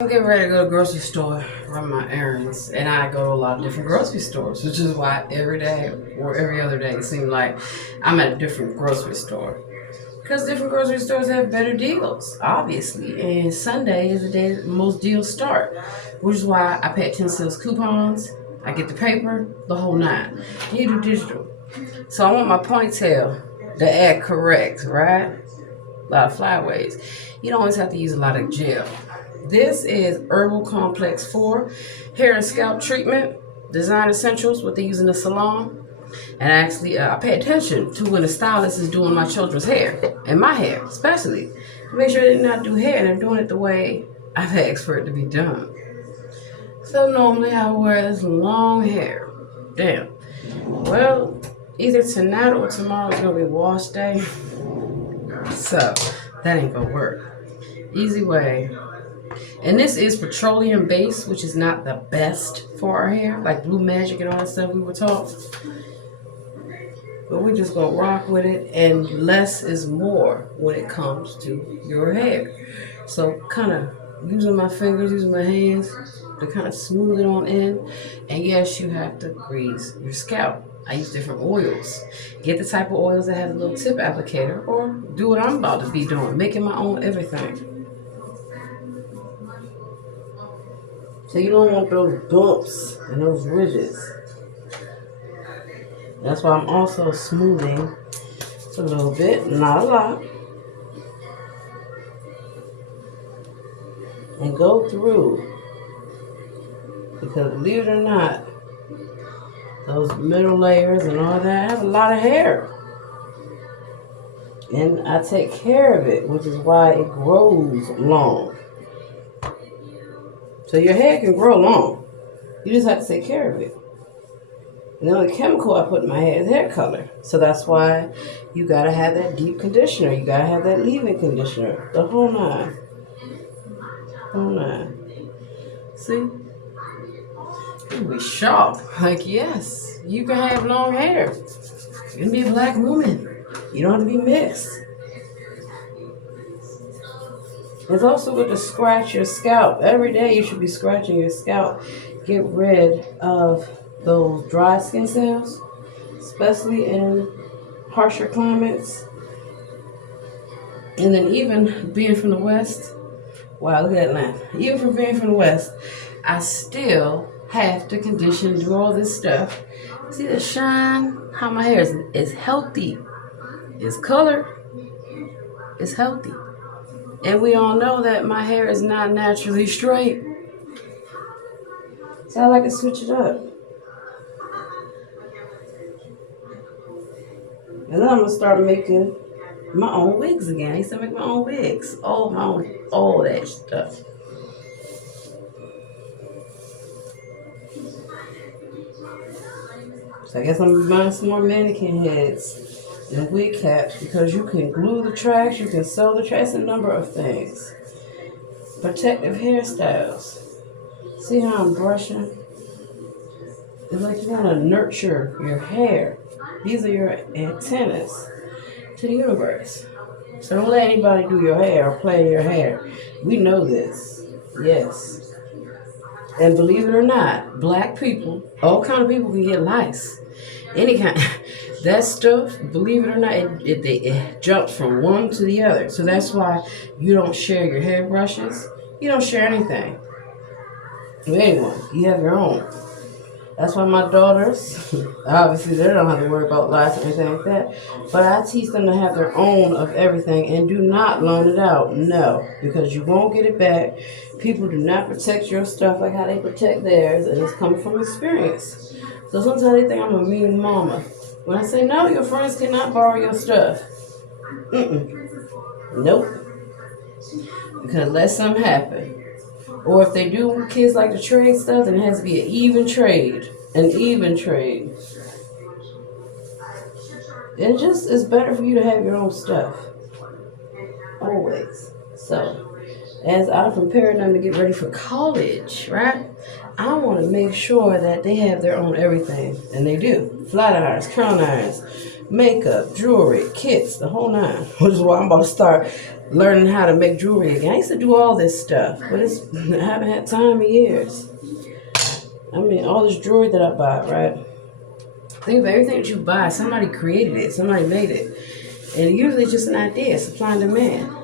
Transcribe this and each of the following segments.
I'm getting ready to go to the grocery store, run my errands, and I go to a lot of different grocery stores, which is why every day or every other day it seems like I'm at a different grocery store. Because different grocery stores have better deals, obviously, and Sunday is the day that most deals start, which is why I pay attention to those coupons. I get the paper, the whole nine. And you do digital. So I want my ponytail to act correct, right? A lot of flyaways. You don't always have to use a lot of gel. This is Herbal Complex 4 Hair and Scalp Treatment, Design Essentials, what they use in the salon. And actually, I pay attention to when the stylist is doing my children's hair, and my hair especially, to make sure they did not do hair and they're doing it the way I've asked for it to be done. So normally I wear this long hair. Damn. Well, either tonight or tomorrow is going to be wash day. So that ain't going to work. Easy way. And this is petroleum based, which is not the best for our hair, like Blue Magic and all that stuff we were taught. But we're just gonna rock with it, and less is more when it comes to your hair. So kind of using my fingers, using my hands to kind of smooth it on in. And yes, you have to grease your scalp. I use different oils. Get the type of oils that have a little tip applicator, or do what I'm about to be doing, making my own everything. So you don't want those bumps and those ridges. That's why I'm also smoothing a little bit, not a lot. And go through. Because believe it or not, those middle layers and all that have a lot of hair. And I take care of it, which is why it grows long. So your hair can grow long. You just have to take care of it. And the only chemical I put in my hair is hair color. So that's why you gotta have that deep conditioner. You gotta have that leave-in conditioner. The whole nine. Whole nine. See? You be sharp. Like, yes, you can have long hair. You can be a black woman. You don't have to be mixed. It's also good to scratch your scalp. Every day you should be scratching your scalp. Get rid of those dry skin cells, especially in harsher climates. And then even being from the West, wow, look at that line. Even from being from the West, I still have to condition and do all this stuff. See the shine? How my hair is healthy. It's color. It's healthy. And we all know that my hair is not naturally straight. So I like to switch it up. And then I'm gonna start making my own wigs again. I used to make my own wigs. All that stuff. So I guess I'm gonna buy some more mannequin heads and wig caps because you can glue the tracks, you can sew the tracks, a number of things. Protective hairstyles. See how I'm brushing? It's like you want to nurture your hair. These are your antennas to the universe. So don't let anybody do your hair or play in your hair. We know this. Yes. And believe it or not, black people, all kind of people can get lice. Any kind. That stuff, believe it or not, it jumps from one to the other. So that's why you don't share your hairbrushes. You don't share anything with anyone. You have your own. That's why my daughters, obviously they don't have to worry about lice or anything like that. But I teach them to have their own of everything and do not loan it out. No, because you won't get it back. People do not protect your stuff like how they protect theirs, and it's coming from experience. So sometimes they think I'm a mean mama. When I say no, your friends cannot borrow your stuff. Nope. Because let something happen. Or if they do, kids like to trade stuff, then it has to be an even trade. An even trade. It's better for you to have your own stuff. Always. So, as I'm preparing them to get ready for college, right? I want to make sure that they have their own everything, and they do. Flat irons, curling irons, makeup, jewelry, kits, the whole nine. Which is why I'm about to start learning how to make jewelry again. I used to do all this stuff, but I haven't had time in years. I mean, all this jewelry that I buy, right? Think of everything that you buy. Somebody created it. Somebody made it. And usually it's just an idea, supply and demand.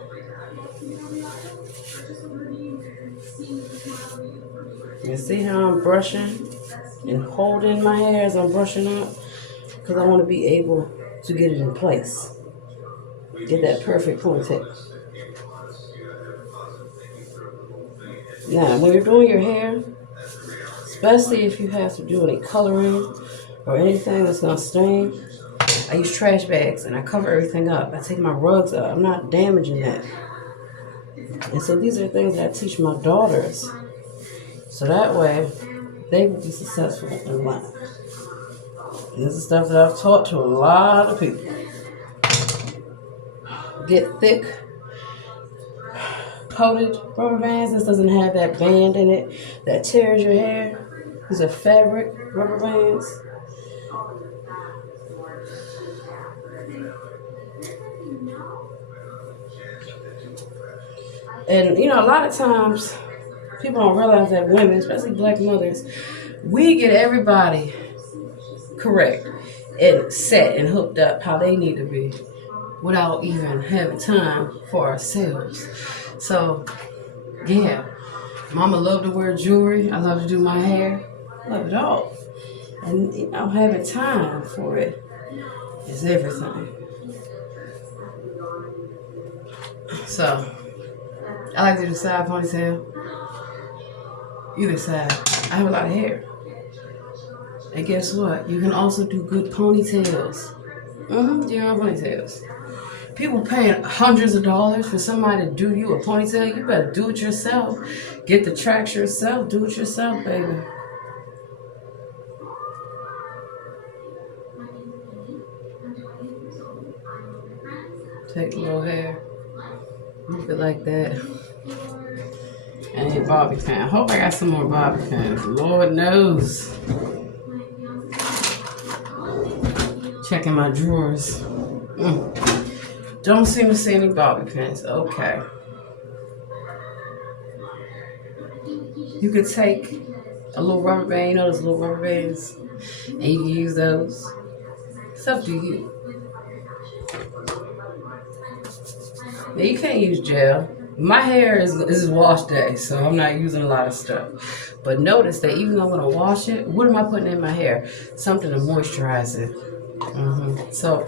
You see how I'm brushing and holding my hair as I'm brushing up? Because I want to be able to get it in place. Get that perfect ponytail. Now, when you're doing your hair, especially if you have to do any coloring or anything that's going to stain, I use trash bags and I cover everything up. I take my rugs up. I'm not damaging that. And so these are things that I teach my daughters. So that way, they will be successful in life. This is stuff that I've taught to a lot of people. Get thick, coated rubber bands. This doesn't have that band in it that tears your hair. These are fabric rubber bands. And, you know, a lot of times people don't realize that women, especially black mothers, we get everybody correct and set and hooked up how they need to be without even having time for ourselves. So, yeah, mama loved to wear jewelry. I love to do my hair. I love it all. And, you know, having time for it is everything. So, I like to do side ponytail. Either side. I have a lot of hair. And guess what? You can also do good ponytails. Do your own ponytails. People paying hundreds of dollars for somebody to do you a ponytail. You better do it yourself. Get the tracks yourself. Do it yourself, baby. Take a little hair. Leave it like that. And your bobby pin. I hope I got some more bobby pins. Lord knows. Checking my drawers. Don't seem to see any bobby pins. Okay. You could take a little rubber band, you know those little rubber bands, and you can use those. It's up to you. Now you can't use gel. My hair is wash day, so I'm not using a lot of stuff. But notice that even though I'm gonna wash it, what am I putting in my hair? Something to moisturize it. So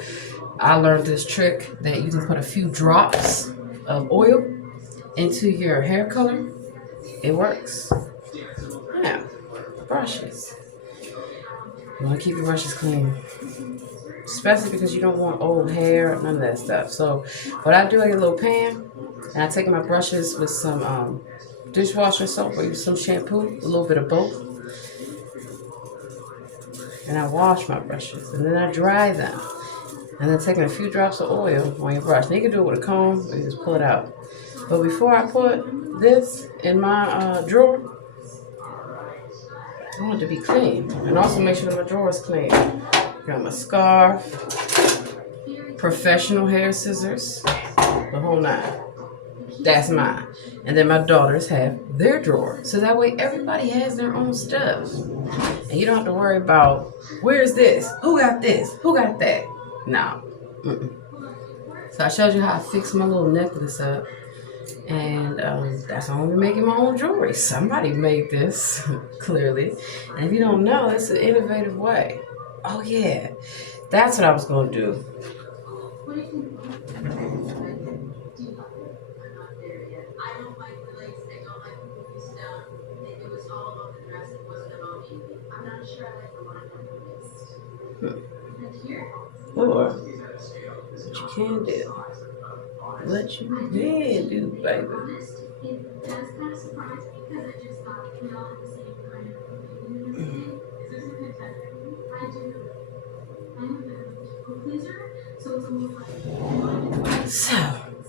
I learned this trick that you can put a few drops of oil into your hair color. It works. Yeah, brushes. You want to keep your brushes clean, especially because you don't want old hair or none of that stuff. So what I do, I get a little pan and I take my brushes with some dishwasher soap or use some shampoo, a little bit of both, and I wash my brushes and then I dry them. And then taking a few drops of oil on your brush. Now you can do it with a comb or you just pull it out. But before I put this in my drawer, I want it to be clean. And also make sure that my drawer is clean. Got my scarf, professional hair scissors, the whole nine. That's mine. And then my daughters have their drawer. So that way everybody has their own stuff. And you don't have to worry about, where's this? Who got this? Who got that? No. So I showed you how I fixed my little necklace up. And that's why I'm making my own jewelry. Somebody made this, clearly. And if you don't know, it's an innovative way. Oh, yeah. That's what I was going to do. Or what you can do. What you can do, baby. So,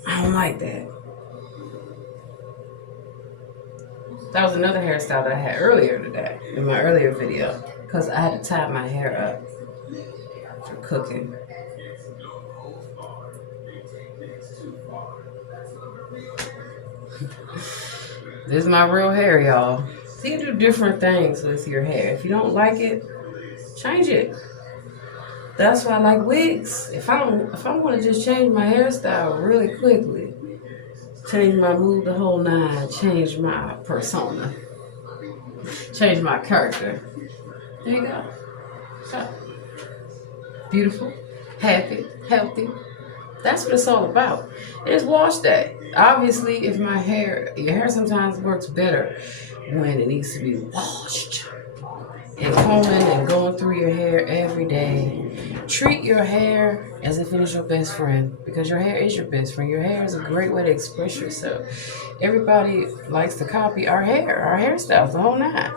I don't like that. That was another hairstyle that I had earlier today, in my earlier video. Because I had to tie my hair up for cooking. This is my real hair, y'all. So you do different things with your hair. If you don't like it, change it. That's why I like wigs. If I want to just change my hairstyle really quickly, change my mood, the whole nine, change my persona, change my character. There you go. So, beautiful, happy, healthy. That's what it's all about. It's wash day. Obviously, if your hair sometimes works better when it needs to be washed. And combing and going through your hair every day. Treat your hair as if it is your best friend, because your hair is your best friend. Your hair is a great way to express yourself. Everybody likes to copy our hairstyles, the whole nine.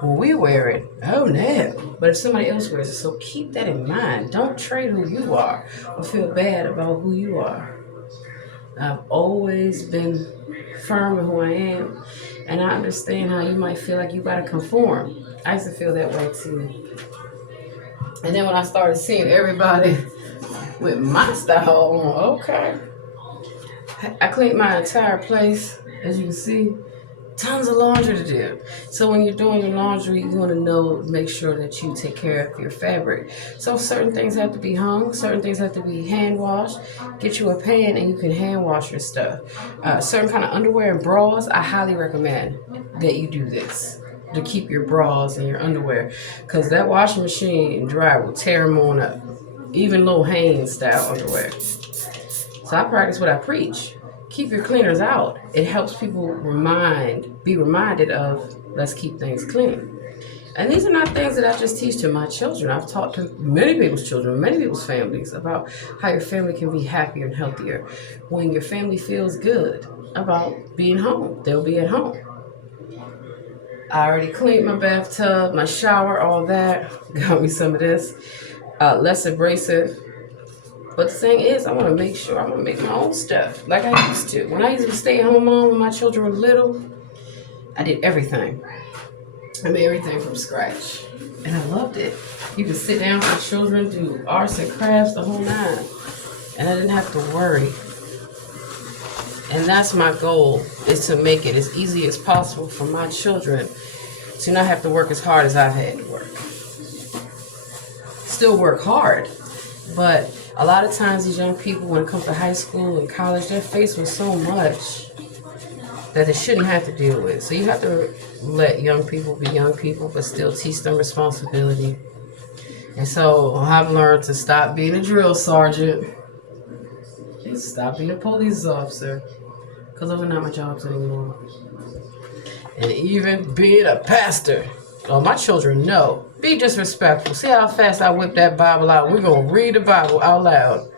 When we wear it, oh no. But if somebody else wears it, so keep that in mind. Don't trade who you are or feel bad about who you are. I've always been firm in who I am, and I understand how you might feel like you gotta conform. I used to feel that way too. And then when I started seeing everybody with my style on, okay. I cleaned my entire place, as you can see. Tons of laundry to do. So when you're doing your laundry, you want to make sure that you take care of your fabric. So certain things have to be hung, certain things have to be hand washed. Get you a pan and you can hand wash your stuff. Certain kind of underwear and bras, I highly recommend that you do this to keep your bras and your underwear, because that washing machine and dryer will tear them on up. Even Lil Hanes style underwear. So I practice what I preach. Keep your cleaners out. It helps people be reminded of, let's keep things clean. And these are not things that I just teach to my children. I've talked to many people's children, many people's families, about how your family can be happier and healthier. When your family feels good about being home, they'll be at home. I already cleaned my bathtub, my shower, all that. Got me some of this. Less abrasive. But the thing is, I want to make sure I'm going to make my own stuff like I used to. When I used to stay at home mom when my children were little, I did everything. I made everything from scratch. And I loved it. You could sit down with children, do arts and crafts, the whole nine. And I didn't have to worry. And that's my goal, is to make it as easy as possible for my children to not have to work as hard as I've had to work. Still work hard, but a lot of times these young people, when it comes to high school and college, they're faced with so much that they shouldn't have to deal with. So you have to let young people be young people, but still teach them responsibility. And so I've learned to stop being a drill sergeant and stop being a police officer, because those are not my jobs anymore. And even being a pastor. Oh, my children know. Be disrespectful. See how fast I whip that Bible out? We're going to read the Bible out loud.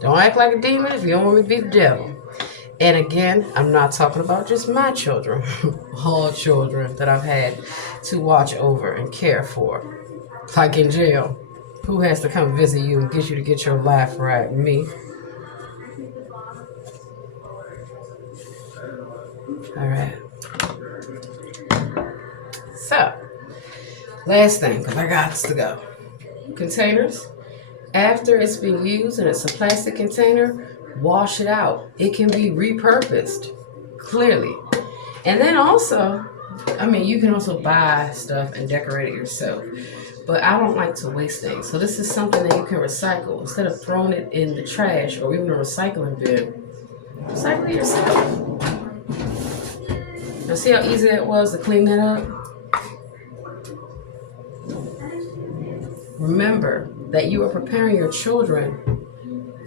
Don't act like a demon if you don't want me to be the devil. And again, I'm not talking about just my children. All children that I've had to watch over and care for. Like in jail. Who has to come visit you and get you to get your life right? Me. All right. So, last thing, because I got to go. Containers. After it's been used and it's a plastic container, wash it out. It can be repurposed, clearly. And then also, you can also buy stuff and decorate it yourself. But I don't like to waste things. So this is something that you can recycle. Instead of throwing it in the trash or even a recycling bin, recycle it yourself. Now see how easy it was to clean that up? Remember that you are preparing your children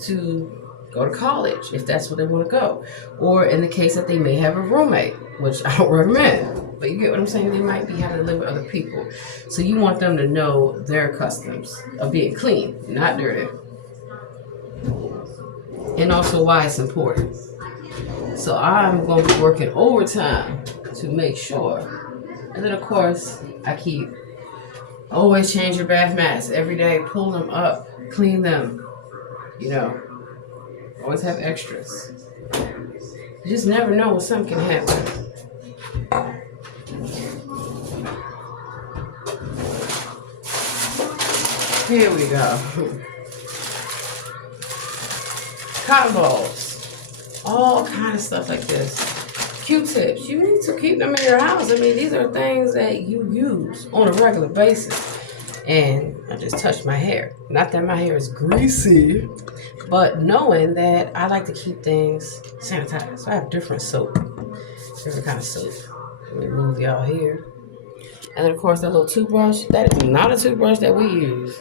to go to college, if that's where they want to go. Or in the case that they may have a roommate, which I don't recommend. But you get what I'm saying? They might be having to live with other people. So you want them to know their customs of being clean, not dirty. And also why it's important. So I'm going to be working overtime to make sure. And then, of course, I keep always change your bath mats every day. Pull them up, clean them. Always have extras. You just never know when something can happen. Here we go. Cotton balls. All kind of stuff like this. Q-tips. You need to keep them in your house. I mean, these are things that you use on a regular basis. And I just touched my hair. Not that my hair is greasy, but knowing that I like to keep things sanitized. So I have different soap. Different kind of soap. Let me move y'all here. And then, of course, that little toothbrush. That is not a toothbrush that we use.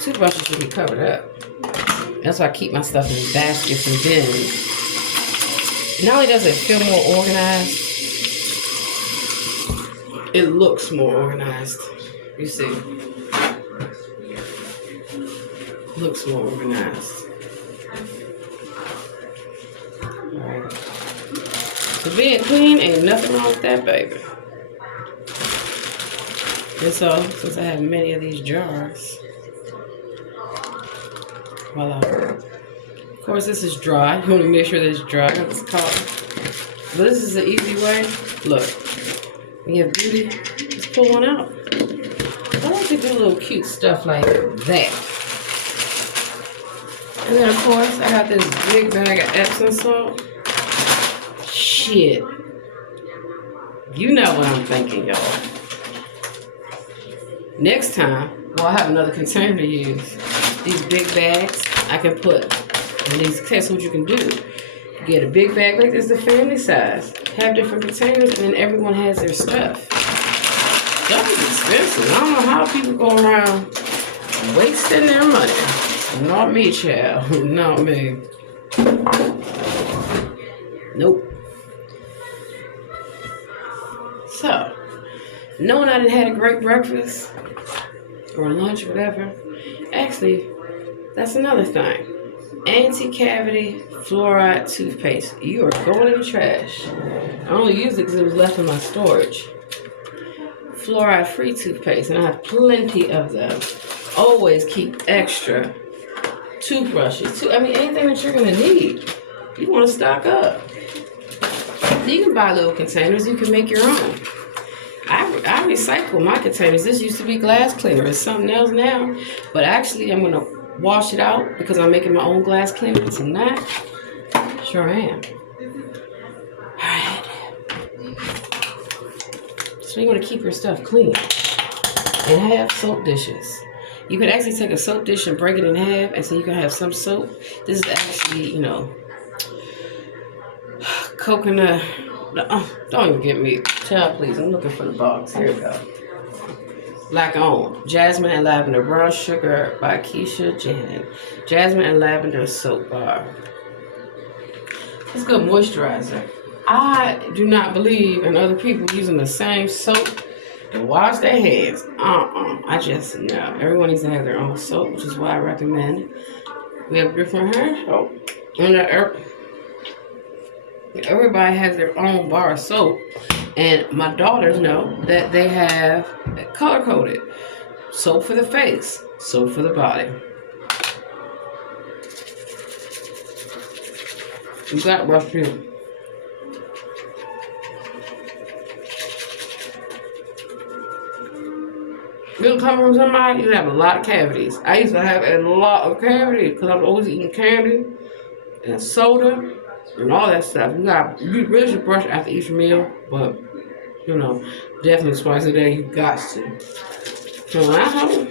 Toothbrushes should be covered up. That's why I keep my stuff in baskets and bins. Not only does it feel more organized, it looks more organized. You see. Looks more organized. Alright. So being clean ain't nothing wrong with that, baby. And so, since I have many of these jars, voila. Of course, this is dry. You want to make sure that it's dry because it's cotton. But this is the easy way. Look, when you have beauty, just pull one out. I like to do little cute stuff like that. And then, of course, I got this big bag of Epsom salt. Shit. You know what I'm thinking, y'all. Next time, well, I have another container to use. These big bags, I can put in these. Okay, so what you can do, get a big bag like this, the family size. Have different containers, and then everyone has their stuff. Stuff is expensive. I don't know how people go around wasting their money. Not me, child. Not me. Nope. So, knowing I done had a great breakfast or lunch, whatever, actually, that's another thing. Anti-cavity fluoride toothpaste. You are going in the trash. I only used it because it was left in my storage. Fluoride-free toothpaste, and I have plenty of them. Always keep extra toothbrushes. I mean, anything that you're going to need, you want to stock up. You can buy little containers. You can make your own. I recycle my containers. This used to be glass cleaner. It's something else now. But actually, I'm going to wash it out because I'm making my own glass cleaner tonight. Sure am. Alright. So you want to keep your stuff clean. And have soap dishes. You could actually take a soap dish and break it in half, and so you can have some soap. This is actually, you know, coconut. Don't even get me. Child, please. I'm looking for the box. Here we go. Black on. Jasmine and Lavender Brown Sugar by Keisha Janin. Jasmine and Lavender Soap Bar. It's good moisturizer. I do not believe in other people using the same soap to wash their hands. I just, no. Everyone needs to have their own soap, which is why I recommend. We have different hair soap. And everybody has their own bar of soap. And my daughters know that they have color-coded. Soap for the face, soap for the body. You got brush too. You come from somebody, you have a lot of cavities. I used to have a lot of cavities because I was always eating candy and soda and all that stuff. You really should brush after each meal, but you know, definitely twice a day you got to. So when I home,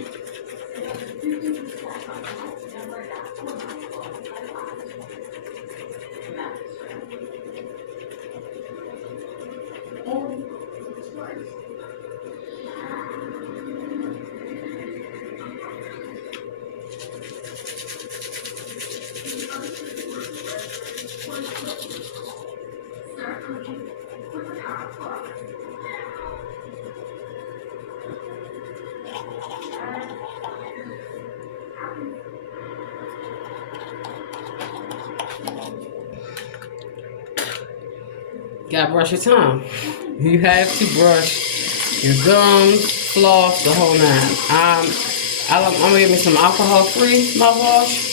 gotta brush your tongue. You have to brush your gums, floss, the whole nine. I'm gonna give me some alcohol-free mouthwash.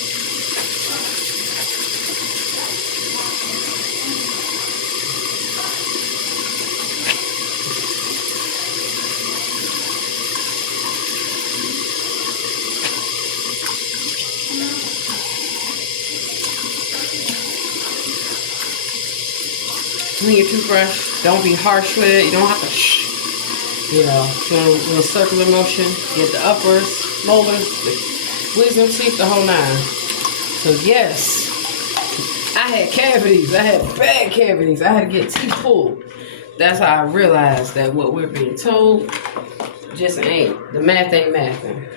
clean your toothbrush. Don't be harsh with it. You don't have to so a little circular motion. Get the uppers, molars, the wisdom teeth, the whole nine. So yes, I had cavities. I had bad cavities. I had to get teeth pulled. That's how I realized that what we're being told just ain't. The math ain't mathing.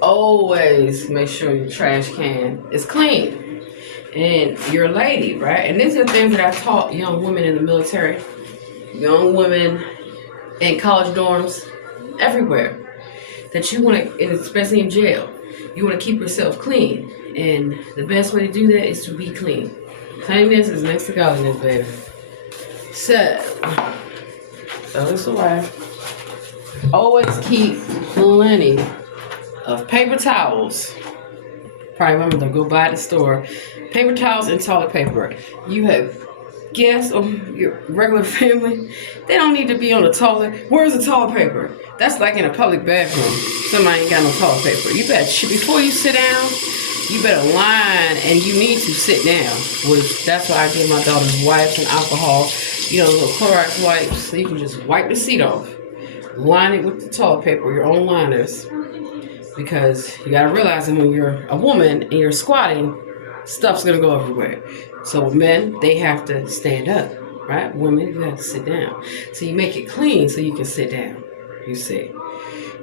Always make sure your trash can is clean. And you're a lady, right? And these are things that I taught young women in the military, young women in college dorms, everywhere. That you want to, and especially in jail, you want to keep yourself clean. And the best way to do that is to be clean. Cleanliness is next to godliness, baby. So this is why. Always keep plenty of paper towels. Probably remember to go buy at the store. Paper towels and toilet paper. You have guests or your regular family, they don't need to be on the toilet. Where's the toilet paper? That's like in a public bathroom. Somebody ain't got no toilet paper. You better, before you sit down, you better line, and you need to sit down. That's why I give my daughters wipes and alcohol, little Clorox wipes, so you can just wipe the seat off. Line it with the toilet paper, your own liners. Because you gotta realize that when you're a woman and you're squatting, stuff's gonna go everywhere. So men, they have to stand up, right? Women, you have to sit down. So you make it clean so you can sit down, you see.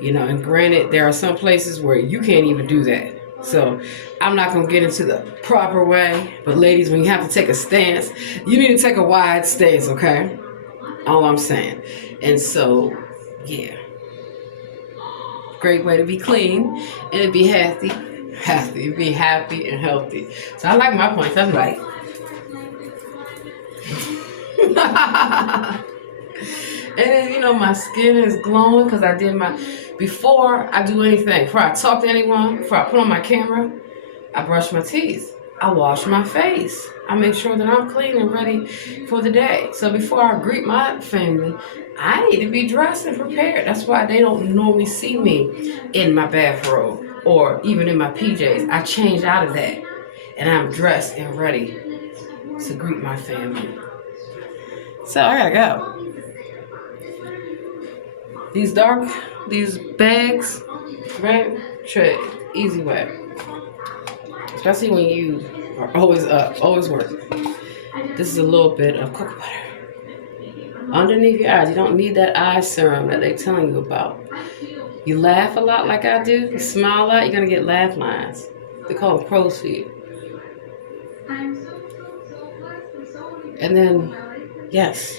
And granted, there are some places where you can't even do that. So I'm not gonna get into the proper way, but ladies, when you have to take a stance, you need to take a wide stance, okay? All I'm saying. And so, yeah. Great way to be clean and to be happy, be happy and healthy. So I like my points. I'm like, and then my skin is glowing because I did before I do anything, before I talk to anyone, before I put on my camera, I brush my teeth. I wash my face. I make sure that I'm clean and ready for the day. So before I greet my family, I need to be dressed and prepared. That's why they don't normally see me in my bathrobe or even in my PJs. I change out of that and I'm dressed and ready to greet my family. So I gotta go. These bags, right? Trade, easy way. Especially when you are always up, always working. This is a little bit of cocoa butter. Underneath your eyes, you don't need that eye serum that they're telling you about. You laugh a lot like I do, you smile a lot, you're going to get laugh lines. They call them crow's feet. And then, yes,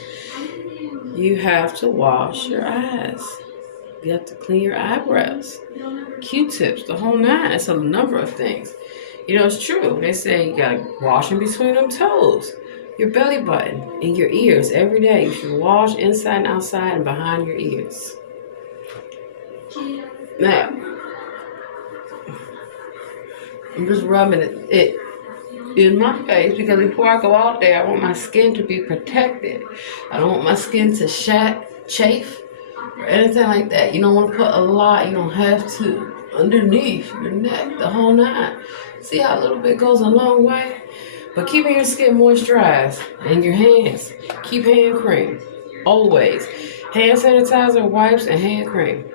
you have to wash your eyes. You have to clean your eyebrows. Q-tips, the whole nine. It's a number of things. It's true. They say you gotta wash in between them toes, your belly button, and your ears every day. You should wash inside and outside and behind your ears. Now, I'm just rubbing it in my face because before I go out there, I want my skin to be protected. I don't want my skin to chafe or anything like that. You don't want to put a lot. You don't have to. Underneath your neck, the whole nine. See how a little bit goes a long way? But keeping your skin moisturized and your hands. Keep hand cream. Always. Hand sanitizer, wipes, and hand cream.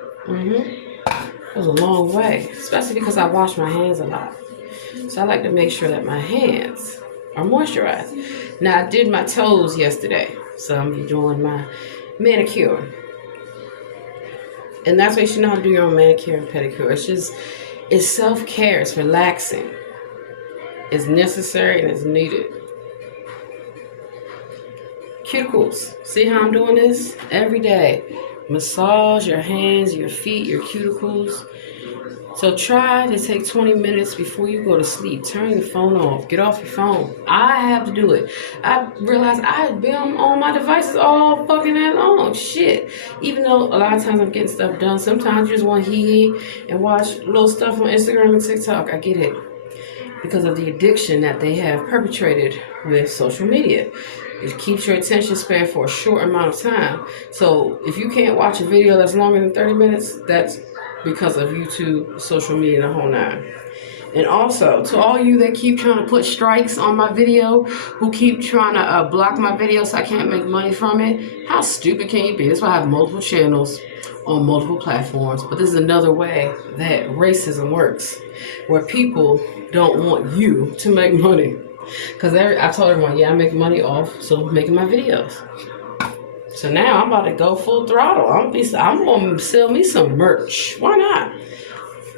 Goes a long way. Especially because I wash my hands a lot. So I like to make sure that my hands are moisturized. Now I did my toes yesterday. So I'm going to be doing my manicure. And that's why you should know how to do your own manicure and pedicure. It's self-care. It's relaxing. It's necessary and it's needed. Cuticles. See how I'm doing this? Every day. Massage your hands, your feet, your cuticles. So try to take 20 minutes before you go to sleep. Turn your phone off. Get off your phone. I have to do it. I realized I had been on my devices all fucking that long. Shit. Even though a lot of times I'm getting stuff done, sometimes you just want to hee and watch little stuff on Instagram and TikTok. I get it. Because of the addiction that they have perpetrated with social media. It keeps your attention span for a short amount of time. So if you can't watch a video that's longer than 30 minutes, that's because of YouTube, social media, and the whole nine. And also, to all you that keep trying to put strikes on my video, who keep trying to block my video so I can't make money from it, how stupid can you be? That's why I have multiple channels on multiple platforms. But this is another way that racism works, where people don't want you to make money. Because I told everyone, yeah, I make money off so making my videos. So now I'm about to go full throttle. I'm going to sell me some merch. Why not?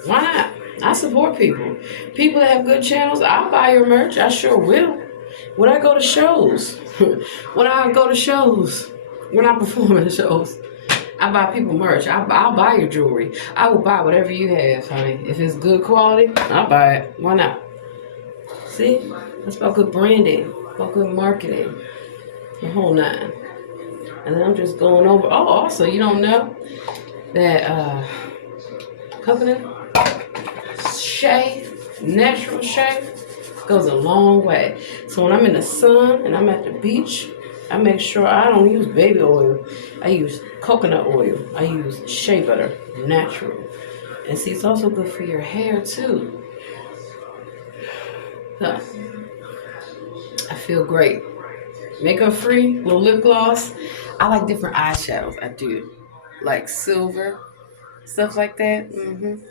Why not? I support people. People that have good channels, I'll buy your merch. I sure will. When I go to shows, when I perform at shows, I buy people merch. I'll buy your jewelry. I will buy whatever you have, honey. If it's good quality, I'll buy it. Why not? See? That's about good branding, about good marketing, the whole nine. And then I'm just going over. Oh, also, you don't know that coconut shave, natural shave, goes a long way. So when I'm in the sun and I'm at the beach, I make sure I don't use baby oil. I use coconut oil. I use shea butter, natural. And see, it's also good for your hair too. So, I feel great. Makeup free, little lip gloss. I like different eyeshadows. I do. Like silver, stuff like that.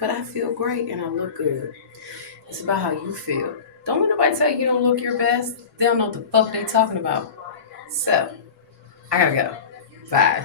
But I feel great and I look good. It's about how you feel. Don't let nobody tell you don't look your best. They don't know what the fuck they talking about. So, I gotta go. Bye.